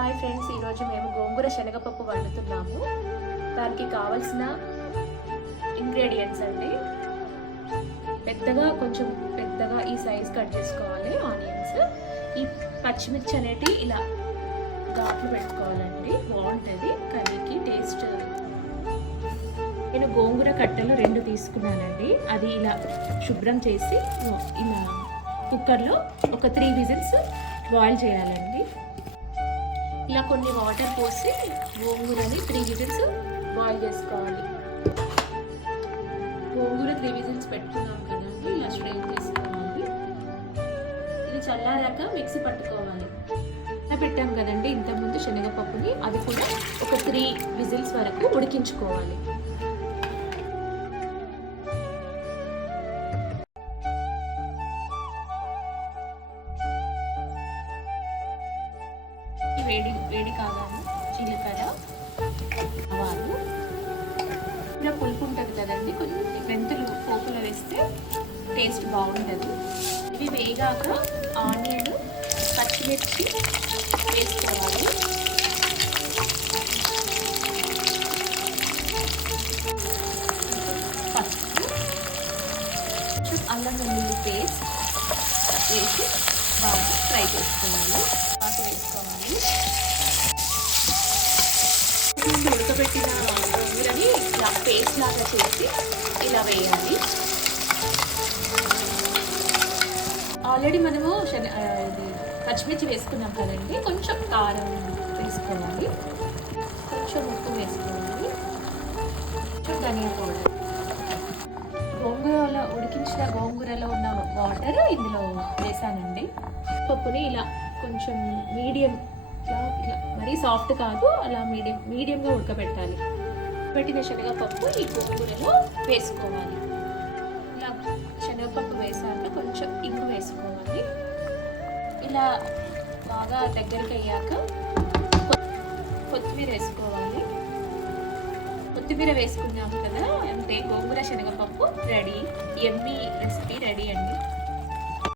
Hi friends, ఈరోజు మేము గోంగూర శనగపప్పు వండుతున్నాము. దానికి కావాల్సిన ఇంగ్రీడియంట్స్ అండి, కొంచెం పెద్దగా ఈ సైజ్ కట్ చేసుకోవాలి ఆనియన్స్. ఈ పచ్చిమిర్చి అనేటివి ఇలా ఘాట్లు పెట్టుకోవాలండి, బాగుంటుంది కర్రీకి టేస్ట్. నేను గోంగూర కట్టలు 2 తీసుకున్నానండి. అది ఇలా శుభ్రం చేసి ఇలా కుక్కర్లో ఒక 3 విజిల్స్ బాయిల్ చేయాలండి. ఇలా కొన్ని వాటర్ పోసి గోంగూరని 3 విజిల్స్ బాయిల్ చేసుకోవాలి. గోంగూర 3 విజిల్స్ పెట్టుకున్నాం కదండి, ఇలా స్ట్రెయిన్ చేసుకోవాలి. ఇది చల్లారాక మిక్సీ పట్టుకోవాలి. పెట్టాం కదండి ఇంతకుముందు శనగపప్పుని, అది కూడా ఒక 3 విజిల్స్ వరకు ఉడికించుకోవాలి. వేడి కాగాను జీలకర్ర, ఆవాలు, ఇలా పులుపు ఉంటుంది కదండి, కొంచెం మెంతులు పోపులో వేస్తే టేస్ట్ బాగుంటుంది. ఇవి వేగాక ఆనియన్, పచ్చిమిర్చి వేసుకోవాలి. పసుపు, అల్లం వెల్లుల్లి పేస్ట్ వేసి బాగా ఫ్రై చేసుకోవాలి. వేసుకోవాలి. ఉడకబెట్టిన గోంగూరని ఇలా పేస్ట్ లాగా చేసి ఇలా వేయాలి. ఆల్రెడీ మనము పచ్చిమిర్చి వేసుకున్నాం కదండి, కొంచెం కారం వేసుకోవాలి, కొంచెం ఉప్పు వేసుకోవాలి, కొంచెం ధనియా పౌడర్. ఉడికించిన గోంగూరలో ఉన్న వాటర్ ఇందులో వేసానండి. పప్పుని ఇలా కొంచెం మీడియం, ఇలా మరీ సాఫ్ట్ కాదు, అలా మీడియంగా ఉడకబెట్టాలి. పెట్టిన శనగపప్పు ఈ గోంగూరలో వేసుకోవాలి. ఇలా శనగపప్పు వేసాక కొంచెం ఇంగు వేసుకోవాలి. ఇలా బాగా దగ్గరికి అయ్యాక కొత్తిమీర వేసుకోవాలి. కొత్తిమీర వేసుకున్నాము కదా, అంతే, గోంగూర శనగపప్పు రెడీ. ఎమ్మీ రెసిపీ రెడీ అండి.